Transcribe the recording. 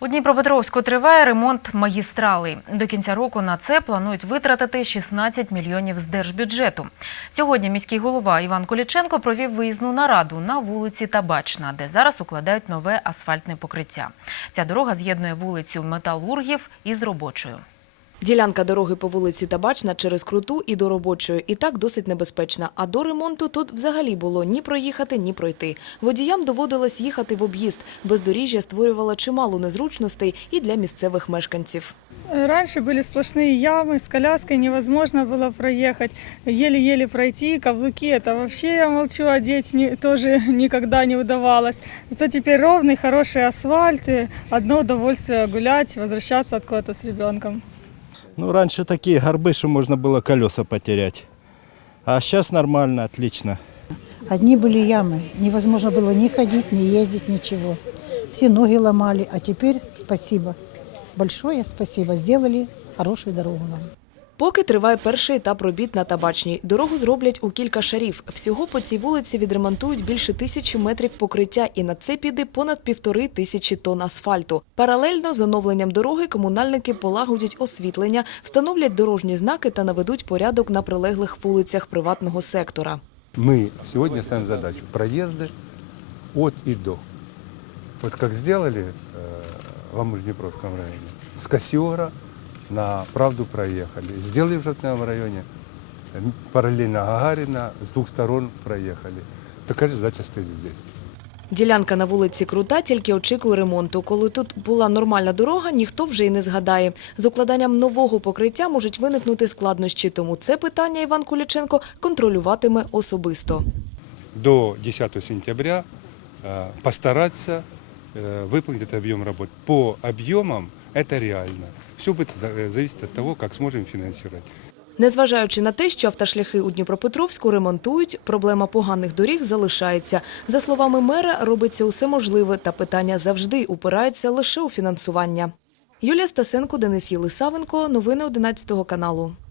У Дніпропетровську триває ремонт магістрали. До кінця року на це планують витратити 16 мільйонів з держбюджету. Сьогодні міський голова Іван Коліченко провів виїзну нараду на вулиці Табачна, де зараз укладають нове асфальтне покриття. Ця дорога з'єднує вулицю Металургів із робочою. Ділянка дороги по вулиці Табачна через Круту і до робочої і так досить небезпечна. А до ремонту тут взагалі було ні проїхати, ні пройти. Водіям доводилось їхати в об'їзд. Бездоріжжя створювало чимало незручностей і для місцевих мешканців. Раньше были сплошные ямы, с коляской невозможно было проехать, еле-еле пройти, каблуки, это вообще, я молчу, одеть не- тоже никогда не удавалось. Зато теперь ровный, хороший асфальт, и одно удовольствие гулять, возвращаться откуда-то с ребенком. Ну, раньше такие горбы, что можно было колеса потерять. А сейчас нормально, отлично. Одни были ямы, невозможно было ни ходить, ни ездить, ничего. Все ноги ломали, а теперь спасибо. Большое спасибо, сделали хорошую дорогу нам. Поки триває перший етап робіт на табачній. Дорогу зроблять у кілька шарів. Всього по цій вулиці відремонтують більше тисячі метрів покриття, і на це піде понад півтори тисячі тонн асфальту. Паралельно з оновленням дороги комунальники полагодять освітлення, встановлять дорожні знаки та наведуть порядок на прилеглих вулицях приватного сектора. Мы сегодня ставим задачу проезды от и до. Вот как сделали э, в Амур-Днепровском районе. С Кассиора на Правду проехали. Сделали в Жовтневом районе э, параллельно Гагарина, с двух сторон проехали. Такая же задача стоит здесь. Ділянка на вулиці Крута тільки очікує ремонту. Коли тут була нормальна дорога, ніхто вже й не згадає. З укладанням нового покриття можуть виникнути складнощі, тому це питання Іван Куліченко контролюватиме особисто. До 10 сентября э, постараться э, выполнить этот объем работ. По объемам это реально. Все будет э, зависеть от того, как сможем финансировать. Незважаючи на те, що автошляхи у Дніпропетровську ремонтують, проблема поганих доріг залишається. За словами мера, робиться усе можливе, та питання завжди упираються лише у фінансування. Юлія Стасенко, Денис Єлисавенко. Новини 11 каналу.